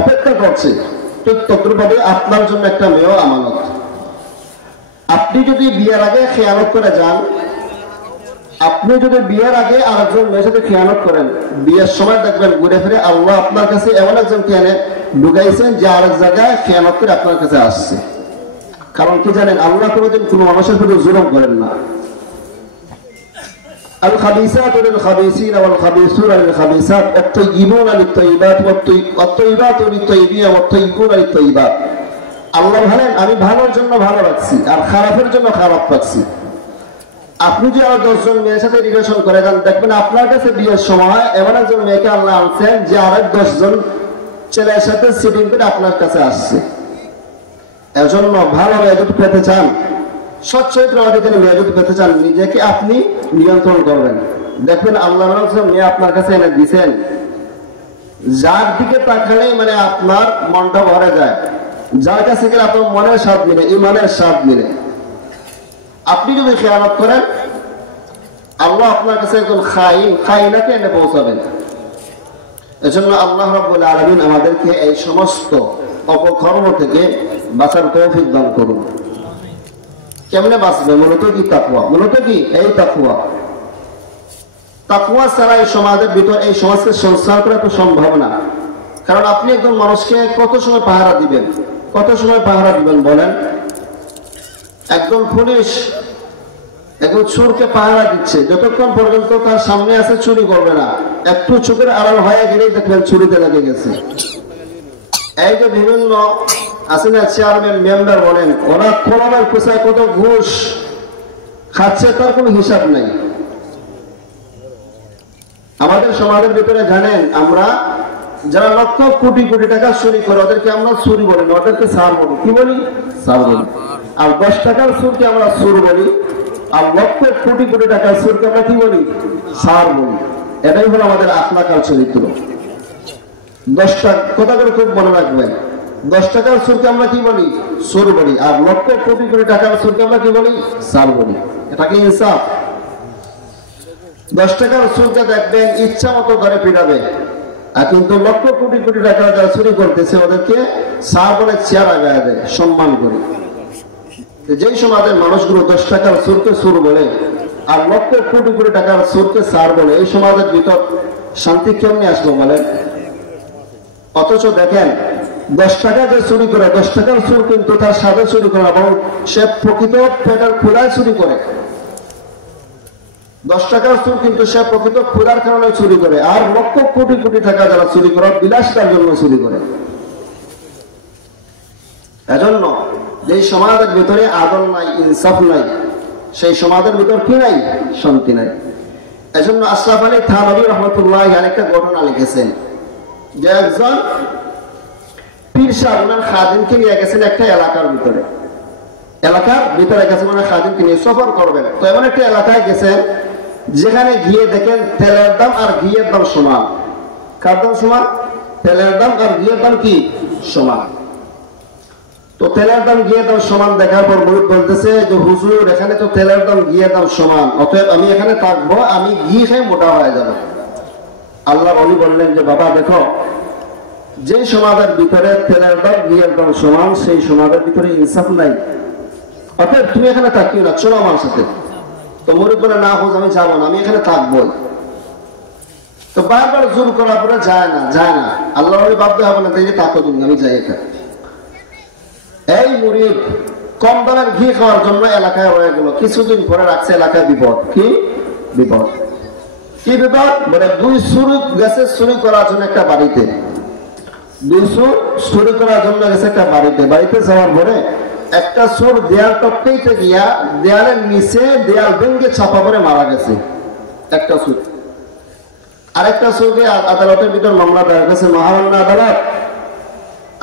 অপেক্ষা করছে, ঠিক তদ্রুপভাবে আপনার জন্য একটা মেয়েও আমানত। আপনি যদি বিয়ের আগে খেয়ানত করে যান, আপনি যদি বিয়ের আগে আরেকজন মেয়ের সাথে খেয়ানত করেন, বিয়ের সময় দেখবেন ঘুরে ফিরে আল্লাহ আপনার কাছে এমন একজনকে এনে ঢুকাইছেন যে আরেক জায়গায় খেয়ানত করে আপনার কাছে আসছে। কারণ কি জানেন, আল্লাহ কোনোদিন কোনো মানুষের প্রতি জুলুম করেন না। الخبيثات للخبيثين والخبيثون للخبيثات والطيبون للطيبات والطيبات للطيبين والطيبون للطيبات। আল্লাহ বলেন আমি ভালোর জন্য ভালো রাখছি আর খারাপের জন্য খারাপ রাখছি। আপনি যে আর 10 জন মেয়ের সাথে রিলেশন করে যান, দেখবেন আপনার কাছে বিয়ের সময় এমন একজন মেয়েকে আল্লাহ আনছেন যে আরেক 10 জন ছেলের সাথে সিটিং করে আপনার কাছে আসছে। এজন্য ভালো মেয়ে যদি পেতে চান, সচ্চরিত্র মেয়ে যদি পেতে চান, নিজেকে আপনি নিয়ন্ত্রণ করবেন। দেখবেন আল্লাহ মেয়ে আপনার কাছে এনে দিচ্ছেন, যার দিকে তাকালেই মানে আপনার মনটা ভরে যায়, যার কাছে গেলে আপনার মনের স্বাদ মিলে, ইমানের স্বাদ মিলে। আপনি যদি খেয়ালত করেন, আল্লাহ আপনার কাছে একজন খাইনাকে এনে পৌঁছাবেন। এজন্য আল্লাহ রাব্বুল আলামিন আমাদেরকে এই সমস্ত অপকর্ম থেকে বাঁচার তৌফিক দান করুন। কেমনে বাঁচবে? মূলত কি তাকওয়া, মূলত কি এই তাকওয়া। তাকওয়া ছাড়া এই সমাজের ভিতর এই সমাজকে সংস্কার করা তো সম্ভব না। কারণ আপনি একজন মানুষকে কত সময় পাহারা দিবেন, কত সময় পাহারা দিবেন বলেন? একজন পুলিশ একজন চোরকে পাহারা দিচ্ছে, যতক্ষণ পর্যন্ত তার সামনে আছে চুরি করবে না, একটু চোখের আড়াল হয়ে গেলেই দেখবেন চুরিতে লেগে গেছে। এই যে বিভিন্ন আছে না চেয়ারম্যান মেম্বার বলেন, ওরা কোরআনের কোথায় কত ঘুষ খাচ্ছে তার কোনো হিসাব নাই। আমাদের সমাজের ভিতরে জানেন, আমরা যারা লক্ষ কোটি কোটি টাকা চুরি করে ওদেরকে আমরা চুরি বলি না, ওদেরকে সার বলি। কি বলি? সার বলি। আর 10 টাকার চুরকে আমরা চুর বলি, আর লক্ষ কোটি কোটি টাকার চুরকে আমরা কি বলি? সার বলি। এটাই হলো আমাদের আখলাক আর চরিত্র। 10 টাকা কথা করে খুব মনে রাখবেন, 10 টাকার চুরকে আমরা কি বলি? চোর বলি। আর লক্ষ কোটি কোটি টাকার চুরকে আমরা কি বলি? সার বলি। এটা কি ইনসাফ? 10 টাকার চুরকে দেখবেন ইচ্ছা মতো ধরে পিটাবে, আর কিন্তু লক্ষ কোটি কোটি টাকা যারা চুরি করতেছে ওদেরকে সার বলে চেয়ার আগায় দেয়, সম্মান করে। যেই সমাজের মানুষগুলো 10 টাকার চুরকে চোর বলে আর লক্ষ কোটি কোটি টাকার চোরকে সার বলে, এই সমাজের ভিতর শান্তি কেমনে আসবো বলেন? অথচ দেখেন 10 টাকা যে চুরি করে, 10 টাকার চুর কিন্তু তার সাথে চুরি করে এবং সে প্রকৃত পেটের ক্ষুধায় চুরি করে। 10 টাকার চুর কিন্তু সে প্রকৃত ক্ষুধার কারণে চুরি করে। আর লক্ষ কোটি কোটি টাকা যারা চুরি করে বিলাসিতার জন্য চুরি করে। এজন্য যে সমাজের ভিতরে আদল নাই, ইনসাফ নাই, সেই সমাজের ভিতর কি নাই? শান্তি নাই। এজন্য আশরাফ আলী থানভী রহমতুল্লাহ আরেকটা ঘটনা লিখেছেন যে একজন পীর সাহেব ওনার খাদিমকে নিয়ে গেছেন একটা এলাকার ভিতরে গেছেন, ওনার খাদিমকে নিয়ে সফর করবেন। তো এমন একটা এলাকায় গেছেন যেখানে গিয়ে দেখেন তেলের দাম আর ঘিয়ের দাম সমান। কার দাম সমান? তেলের দাম আর ঘিয়ের দাম কি সমান। তো তেলের দাম ঘিয়ের দাম সমান দেখার পর মুরিদ বলতেছে যে হুজুর, এখানে তো তেলের দাম ঘিয়ের দাম সমান, অতএব আমি এখানে থাকবো, আমি ঘি খেয়ে মোটা হয়ে যাব। আল্লাহ ওলি বললেন যে বাবা দেখো, যে সমাজের ভিতরে তেলের দাম ঘিয়ের দাম সমান, সেই সমাজের ভিতরে ইনসাফ নাই, অতএব তুমি এখানে থাকিও না, চলো আমার সাথে। তো মুরিদ বলে না হুজুর আমি যাবো না, আমি এখানে থাকবোই। তো বারবার জোর করার পরে যায় না। আল্লাহ ওলি ভাবতে হবে না, তাই তাকো তুমি, আমি যাই এখানে। এই মুরিদ কম দামের ঘি খাওয়ার জন্য এলাকায় হয়ে গেল। কিছুদিন পরে রাখছে এলাকায় বিপদ। কি বিপদ? কি বিপদ? বলে 2 চোর গেছে চুরি করার জন্য একটা বাড়িতে, 2 চোর চুরি করার জন্য গেছে একটা বাড়িতে যাওয়ার পরে একটা চোর দেয়াল টপকাইতে গিয়া দেয়ালের নিচে দেয়াল ভেঙে চাপা পড়ে মারা গেছে একটা চোর। আরেকটা চোরকে আদালতের ভিতর মামলা দেওয়া গেছে, মহামান্য আদালত,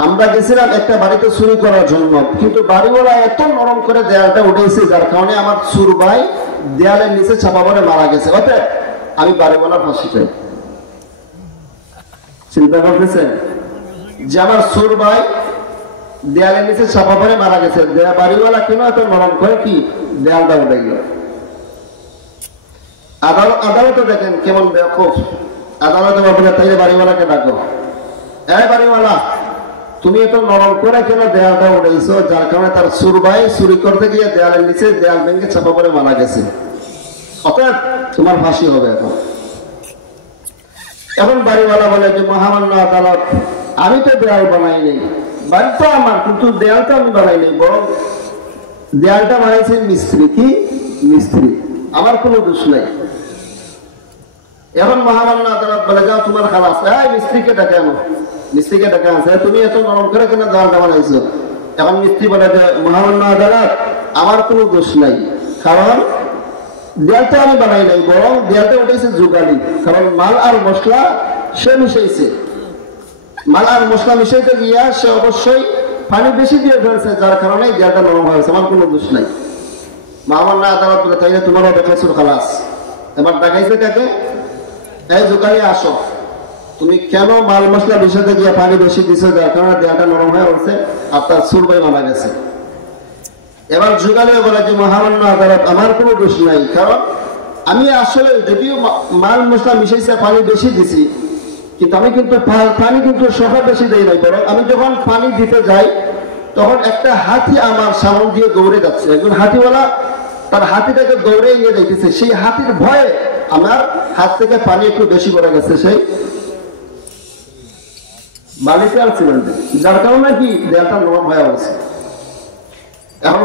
আমরা গেছিলাম একটা বাড়িতে চুরি করার জন্য, কিন্তু বাড়িওয়ালা এত নরম করে দেয়ালটা উঠেছে যার কারণে আমার চোর ভাই দেয়ালের নিচে চাপা পড়ে মারা গেছে, অতএব আমি বাড়িওয়ালার ফাঁসি চাই। চিন্তা করতেছেন যে আমার চোর ভাই দেয়ালের নিচে চাপা পড়ে মারা গেছে, বাড়িওয়ালা কেন এত নরম করে কি দেয়ালটা উঠে গেল। আদালতে দেখেন কেমন বেকুফ। আদালতে বলবে তাইলে বাড়িওয়ালাকে ডাকো, এই বাড়িওয়ালা তুমি এত নরম করে কেন দেয়ালটা উড়াইছো, যার কারণে তার সুরবাই চুরি করতে গিয়ে দেয়ালের নিচে দেয়াল ভেঙে চাপা পড়ে মারা গেছে, অর্থাৎ তোমার ফাঁসি হবে। এখন বাড়িওয়ালা বলে যে মহামান্য আদালত, আমি তো দেয়াল বানাই নেই, বাড়ি তো আমার, কিন্তু দেয়ালটা আমি বানাই নেই, বরং দেয়ালটা বানাইছে মিস্ত্রি। কি মিস্ত্রি? আমার কোনো দোষ নাই। এখন মহামান্য আদালত বলে, যাও তোমার খালাস, মিস্ত্রিকে ডাকে আনো। মিস্ত্রিকে ডাকে আনছে, তুমি এত নরম করে কেন দেওয়ালটা বানাইছো? এখন মিস্ত্রি বলে যে মহামান্য আদালত, আমার কোনো দোষ নাই, কারণ দেয়ালটা আমি বানাই নাই, বরং দেয়ালটা উঠেছে যুগালি, কারণ মাল আর মশলা সে মিশাইছে। মাল আর মশলা মিশাইতে গিয়া সে অবশ্যই পানি বেশি দিয়ে ফেলছে, যার কারণে দেয়ালটা নরম হয়েছে, আমার কোনো দোষ নাই। মহামান্য আদালত বলে, তাইলে তোমারও দেখাইছো খালাস। এবার দেখাইছে কাকে? এই যুগালি, আসো, তুমি কেন মাল মশলা মিশাতে গিয়ে পানি বেশি দিছো, যার কারণে দেয়ালটা নরম হয়ে উঠছে আর তার সুরবাই মারা গেছে। এবার যুগালে বলে যে মহামান্য আদালত, আমার কোনো দোষ নাই, কারণ আমি আসলে যদিও মাল মশলা মিশাইছে পানি বেশি দিছি, কিন্তু আমি কিন্তু পানি কিন্তু সহ বেশি দেই নাই, বরং আমি যখন পানি দিতে যাই তখন একটা হাতি আমার সামনে দিয়ে দৌড়ে যাচ্ছে, একজন হাতিওয়ালা তার হাতিটাকে দৌড়ে নিয়ে যাইতেছে, সেই হাতির ভয়ে আমার হাত থেকে পানি একটু বেশি পড়ে গেছে, সেই মালিক আর ছিলেন, যার কারণে কি দেয়ালটা নরম হয়ে গেছে। এখন